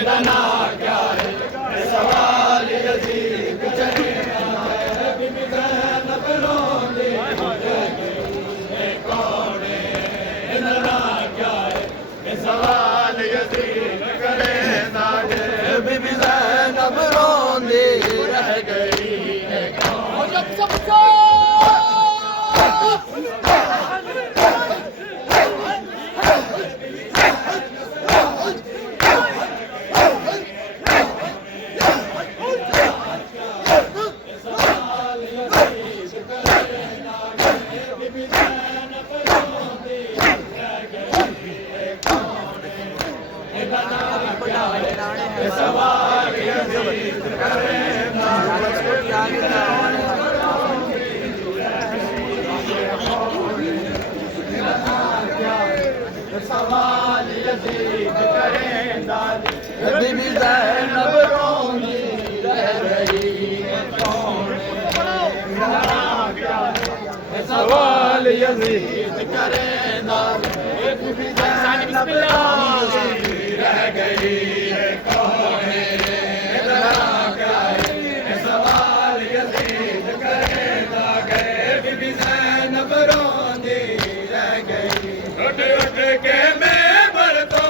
ਇਹਦਾ ਨਾਂ ਕਿਆ ਹੈ ਇਹ ਸਵਾਲ ਯਜ਼ੀਦ ਕਰੇਂਦਾ ਹੈ ਬੀਬੀ ਜ਼ੈਨਬ ਰੋਂਦੀ ਇਹ ਕੌਣ ਹੈ ਇਹਦਾ ਨਾਂ ਕਿਆ ਹੈ ਇਹ ਸਵਾਲ ਯਜ਼ੀਦ ਕਰੇਂਦਾ ਹੈ ਬੀਬੀ ਜ਼ੈਨਬ ਰੋਂਦੀ ਰਹਿ ਗਈ ਇਹ ਕੌਣ सवाल यज़ीद करेंदा सवाल यज़ीद करेंदा बीबी ज़ैनब रोंदी रह गई कौन सवाल यज़ीद करेंदा बीबी ज़ैनब रोंदी रह गई कौन क्या है सवाल यज़ीद करेंदा बीबी ज़ैनब रोंदी रह गई उठ उठ के मेंबर तो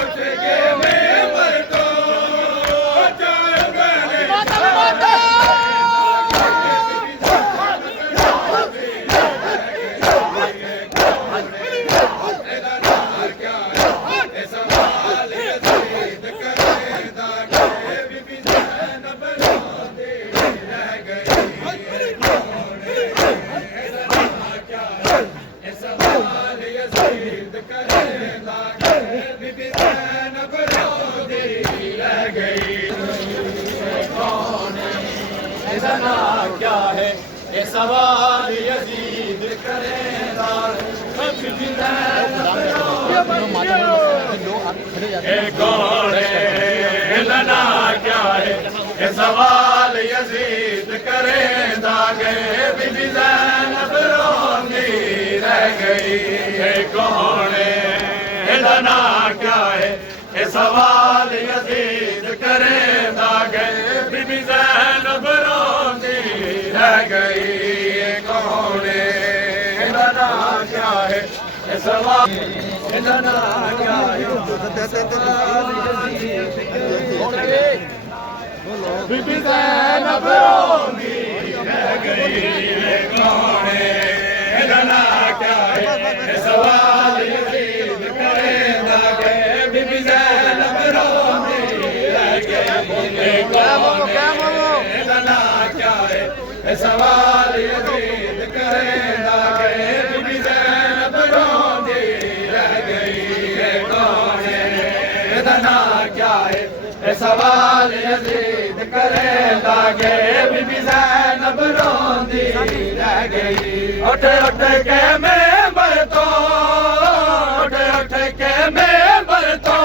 उठ के मेंबर तो चल गए क्या है ये सवाल यज़ीद करेंदा कौन है लना क्या है ये सवाल यज़ीद करेंदा बीबी ज़ैनब रोंदी रह गई है कौन है लना क्या है ये सवाल यज़ीद करेंदा बीबी ज़ैनब रोंदी रह गई कौन लना क्या है ये सवाल लना क्या है बीबी ज़ैनब रोंदी रह गई कौन लना क्या है ये सवाल यज़ीद करेंदा बीबी ज़ैनब रोंदी रह गई कौन लना क्या है सवाल यज़ीद करेंदा बीबी ज़ैनब रोंदी रह गई कौन लना क्या है सवाल यज़ीद करेंदा बीबी ज़ैनब रोंदी रह गई उठ उठ के मेंबर तो उठ उठ के मेंबर तो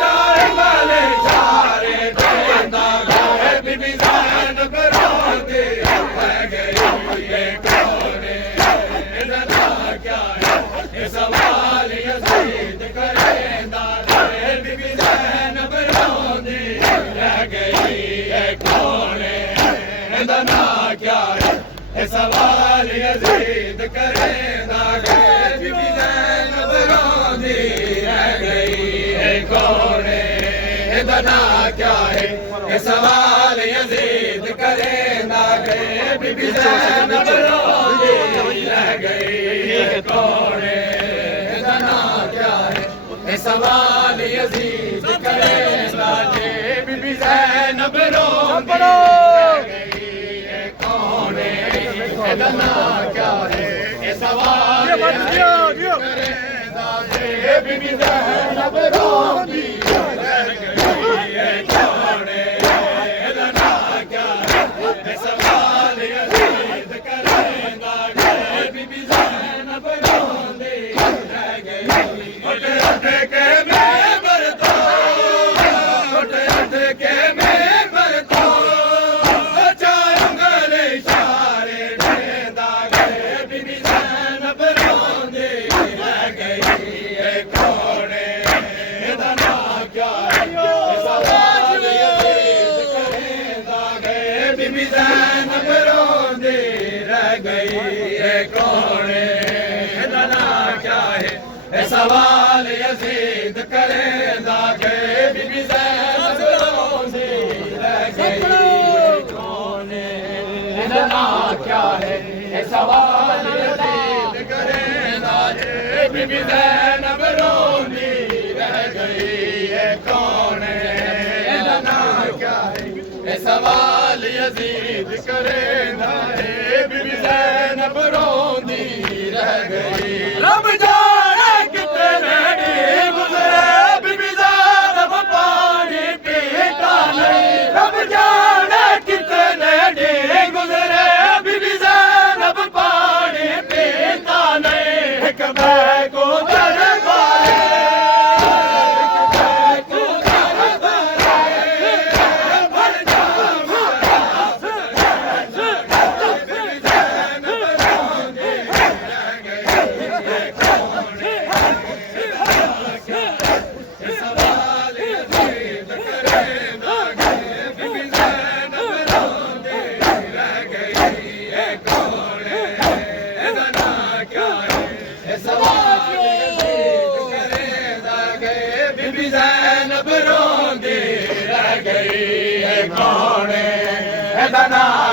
चार वाले चारे देंदा बीबी ज़ैनब रोंदी रह गई कौन लना क्या है सवाल यज़ीद करेंदा बीबी ज़ैनब रोंदी रह गई कौन लना क्या है सवाल यज़ीद करेंदा बीबी ज़ैनब रोंदी रह गई कौन लना क्या है सवाल यज़ीद करेंदा बीबी ज़ैनब रोंदी रह गई कौन लना क्या है सवाल यज़ीद करेंदा बीबी ज़ैनब रोंदी रह गई कौन लना क्या है सवाल यज़ीद करेंदा बीबी ज़ैनब रोंदी रह गई कौन लना क्या है सवाल यज़ीद करेंदा बीबी ज़ैनब रोंदी रह गई उठ उठ के मेंबर तो उठ उठ के मेंबर तो चार उंगल इशारे देंदा बीबी ज़ैनब रोंदी रह गई कौन ज़ैनब रोंदी रह गई है कौन इहदा नाम क्या है सवाल यज़ीद करेंदा के बीबी ज़ैनब रोंदी रह गई कौन इहदा नाम क्या है सवाल यज़ीद करेंदा के बीबी ज़ैनब रोंदी रह गई है कौन इहदा नाम क्या है सवाल यज़ीद करेंदा है बीबी ज़ैनब रोंदी रह गई रब जाने कितने डी गुज़रे बीबी ज़ैनब पानी पीता नहीं रब जाने कितने डी गुज़रे बीबी ज़ैनब पानी पीता नहीं एक बैग को दरबारे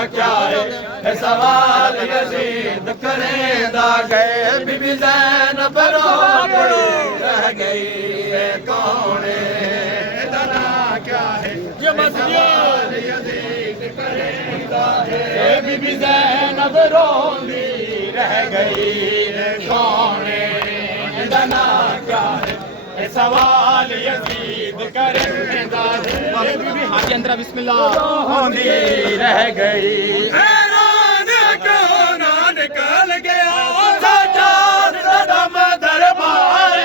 क्या है सवाल यज़ीद करेंदा गए बीबी ज़ैनब रोंदी रह गई है कौन इहदा नाम क्या है सवाल यज़ीद करेंदा गए बीबी ज़ैनब रोंदी रह गई है कौन इहदा नाम क्या है सवाल यज़ीद करेंदा है बीबी हाजी अंदर बिस्मिल्लाह रोंदी रह गई हैरान क्यों ना निकल गया सजाद दम दरबार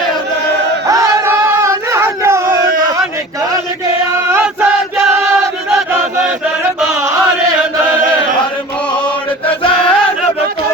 हैरान क्यों ना निकल गया सजाद दम दरबार हर मोड़ ते ज़ैनब को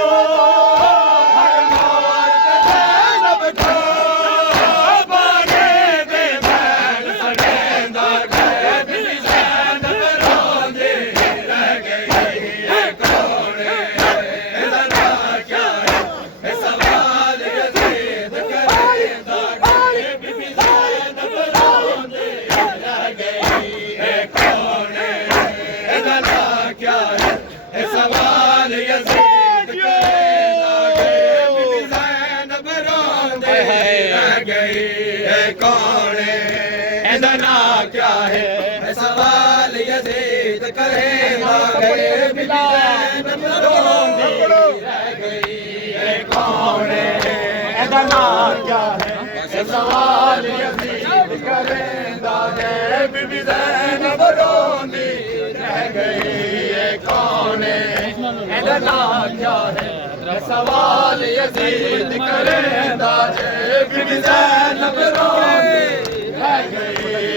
क्या है सवाल यज़ीद करेंदा गए बीबी ज़ैनब रोंदी रह गई है कौन इहदा नाम क्या है सवाल यज़ीद करेंदा गए बीबी ज़ैनब रोंदी रह गई है कौन इहदा नाम क्या है सवाल यज़ीद करेंदा गए बीबी ज़ैनब रोंदी रह गई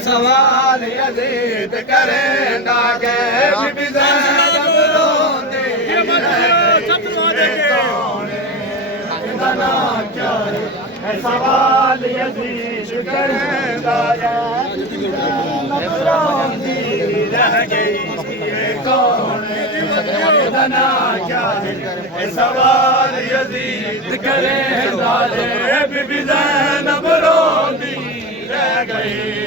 सवाल यज़ीद करेंदा के बीबी ज़ैनब रोंदी इहदा नाम क्या है सवाल यज़ीद करेंदा के बीबी ज़ैनब रोंदी रह गई कौन इहदा नाम क्या है सवाल यज़ीद करेंदा के बीबी ज़ैनब रोंदी रह गई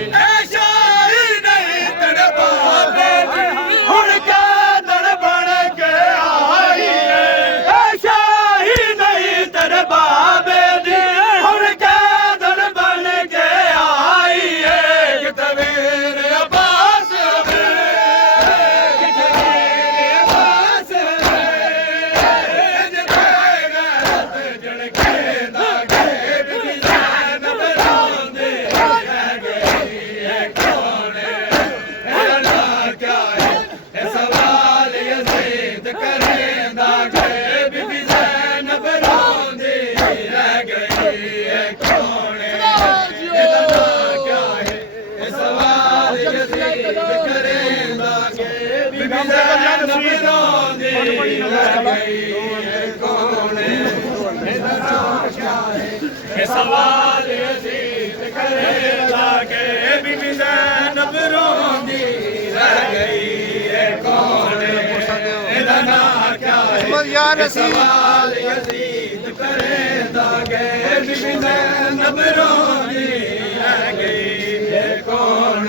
नबरों दी रह गई कौन इतना क्या है ये सवाल अजीज करेगा के बीबी ज़ैनब रोंदी रह गई है कौन इतना क्या है ये सवाल अजीज करेगा के बीबी ज़ैनब रोंदी रह गई है कौन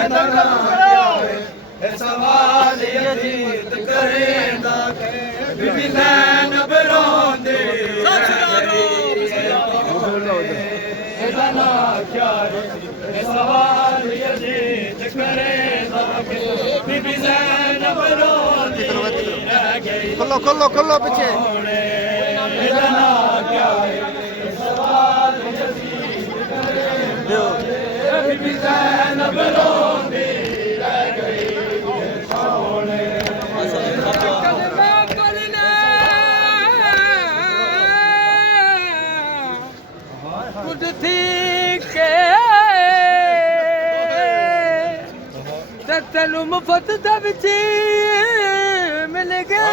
इतना क्या है ये सवाल अजीज करेगा के बीबी ज़ैनब रोंदी क्या है सवाल यजीद करेगा बीबी ज़ैनब रोंदी रह गई खोलो पीछे क्या है सवाल यजीद करेगा बीबी ज़ैनब रोंदी रह गई ਤੈਨੂੰ ਮੁਫਤ ਦਾ ਵਿੱਚ ਮਿਲ ਗਿਆ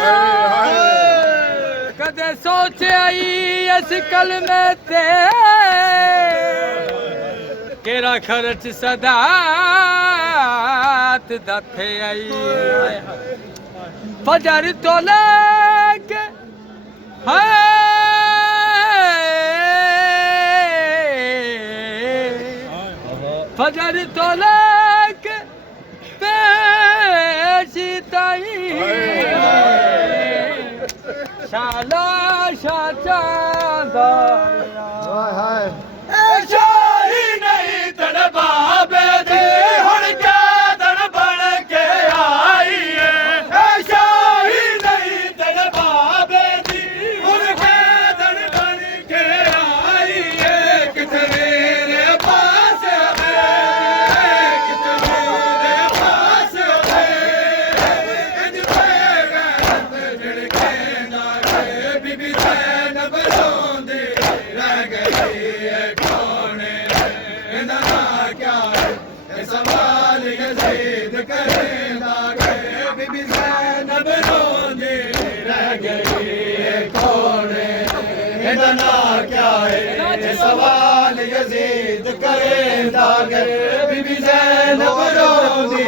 ਕਦੇ ਸੋਚਿਆ ਹੀ ਇਸ ਕਲਮੇ ਤੇ ਕਿਹੜਾ ਖਰਚ ਸਦਾਤ ਦਾ ਥੇ ਆਈ ਫਜਰ ਤੋਂ ਲੈ ਕੇ ਫਜਰ ਤੋਂ ਲੈ ਕੇ शाला शाचादा शाही नहीं तड़पा बेदी हुण के दन बन के आई है शाही नहीं तड़पा बेदी हुण के दन बन के आई है कितने रे पास है कितने रे पास है इंज पेगा झड़के ना के बीबी ज़ैनब रोंदी रह गई है कौन इतना क्या है ये सवाल यजीद करेगा के बीबी ज़ैनब रोंदी रह गई है कौन इतना क्या है ये सवाल यजीद करेगा के बीबी ज़ैनब रोंदी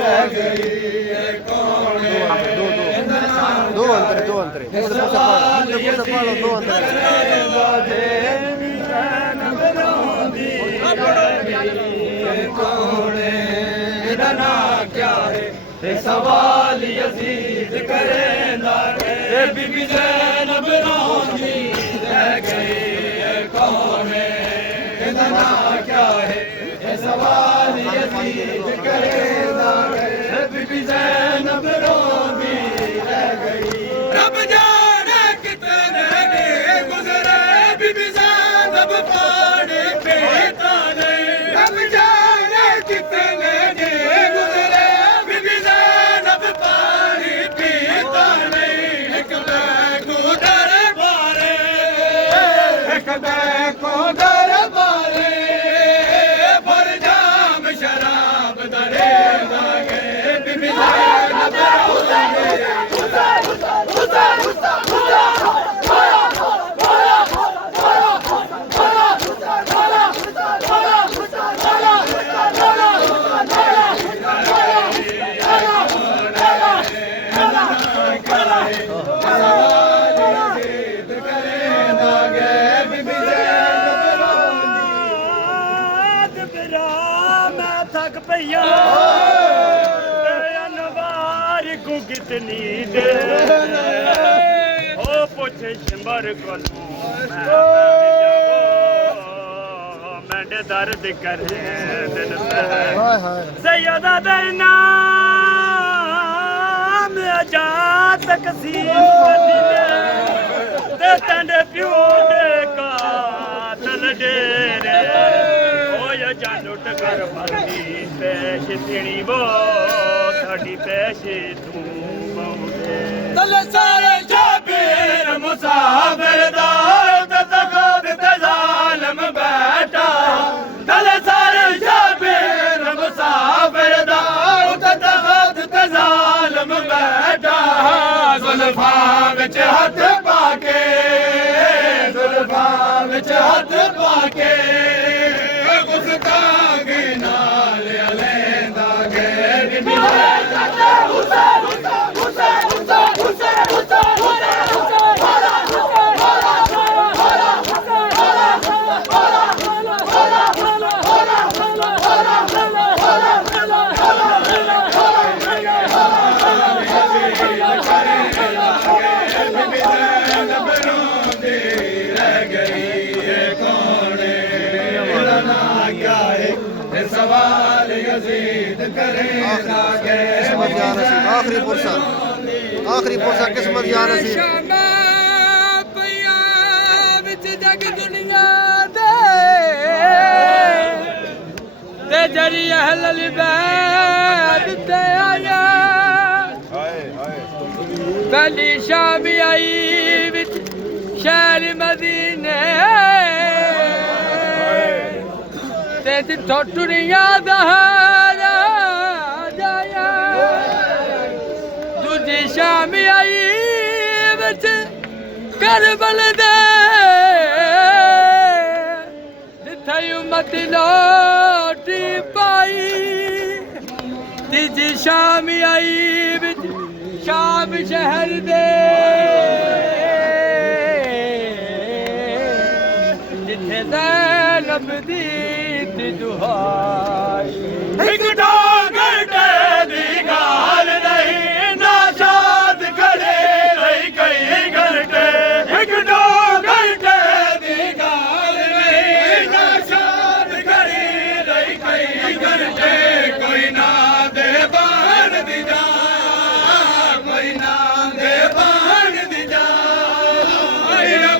रह गई है कौन दो अंतरे सवाल दो अंतरे कौन इतना क्या है ये सवाल यजीद करेगा के बीबी ज़ैनब रोंदी रह गई है कौन इतना क्या है ये सवाल यजीद करेगा के बीबी ज़ैनब रोंदी रह गई रब जाने कितने दिन गुजरे बीबी ज़ैनब पानी पीता नहीं रब जाने कितने दिन गुजरे बीबी ज़ैनब पानी पीता नहीं एक बैको दरबारे एक बैको दरबारे भर जाम शराब दरे लागे बीबी ज़ैनब थक पईया अनवार को कितनी दे ओ पूछे शिंबर को मैं दर्द करे दिन सैयदा दैना में आजाद तकसीम ते तंडे प्यो का तल डेरे जानो टकर भरती पेश तेरी वो साड़ी पेश तू बहुते तल सारे जाबीर मुसाफिर दार तखत जालिम बैठा तल सारे जाबीर मुसाफिर दार तखत जालिम ਜ਼ੁਲਫਾਂ ਵਿੱਚ ਹੱਥ ਪਾ ਕੇ ਜ਼ੁਲਫਾਂ ਵਿੱਚ ਹੱਥ ਪਾ ਕੇ ਗੁਸਤਾਖੀ ਨਾਲ ਲੈਂਦਾ ਗੇ सवाल यजीद करेगा किस्मत या नसीब आखिरी पुरसा किस्मत या नसीब जग दुनिया दे जरी अहल बैद ते आया पहली शाम आई विच शहर मदीने ते टुरिया दहारा जाया दूजी शाम आई विच करबल दे जिथे उम्मत लौटी पाई तीजी शाम आई विच शाम शहर दे जिथे ज़ैनब दी दुहाई एक दो घंटे दी गाल नहीं ना शाद खड़े रही कई घंटे एक दो घंटे दी गाल नहीं ना शाद खड़ी रही कई घंटे कोई ना दे बाण दी जा कोई ना दे बाण दी जा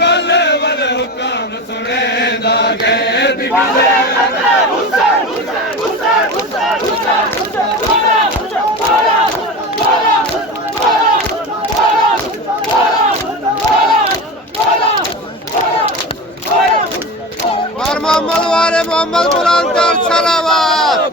बल बल हुक्म सुने दा गैर दी मोहम्मद वाले मोहम्मद बुलंद सलावत